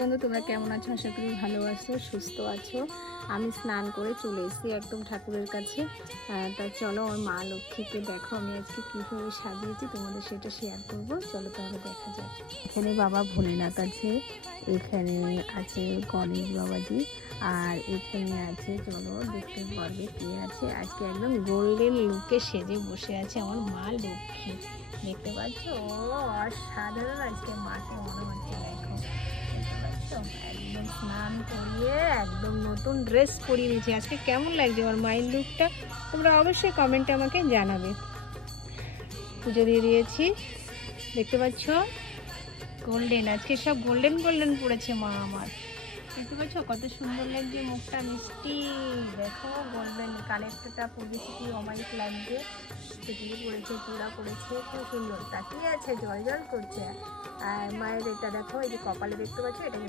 বন্ধু, তোমরা কেমন আছো? আশা করি ভালো আছো, সুস্থ আছো। আমি স্নান করে চলে এসেছি একদম ঠাকুরের কাছে। তা চলো, আমার মা লক্ষ্মীকে দেখো আমি আজকে কীভাবে সাজিয়েছি, তোমাদের সেটা শেয়ার করবো। চলো তাহলে দেখা যাক। এখানে বাবা ভোলেনাথ আছে, এখানে আছে গণেশ বাবাজি, আর এখানে আছে, চলো দেখতে পারবে কে আছে। আজকে একদম গোল্ডেন লুকে সেজে বসে আছে আমার মা লক্ষ্মী। দেখতে পাচ্ছ? ও অসাধারণ আজকে মাকে মনে হচ্ছে। দেখো, দেখতে পাচ্ছ? একদম স্নান করিয়ে একদম নতুন ড্রেস পরিয়ে দিয়েছি। আজকে কেমন লাগছে আমার মায়ের লুকটা, তোমরা অবশ্যই কমেন্টে আমাকে জানাবে। পুজো দিয়ে দিয়েছি, দেখতে পাচ্ছ? গোল্ডেন, আজকে সব গোল্ডেন গোল্ডেন পড়েছে মা আমার। দেখতে পাচ্ছ কত সুন্দর লাগছে, মুখটা মিষ্টি। দেখো গোল্ডেন কানেরটা পরেছি, কি অমায়িক লাগছে। টিকলি পড়েছে, চূড়া পড়েছে, খুব সুন্দর তাকিয়ে আছে, জল জল করছে। আর মায়ের এটা দেখো, এই যে কপালে দেখতে পাচ্ছ, এটা কিন্তু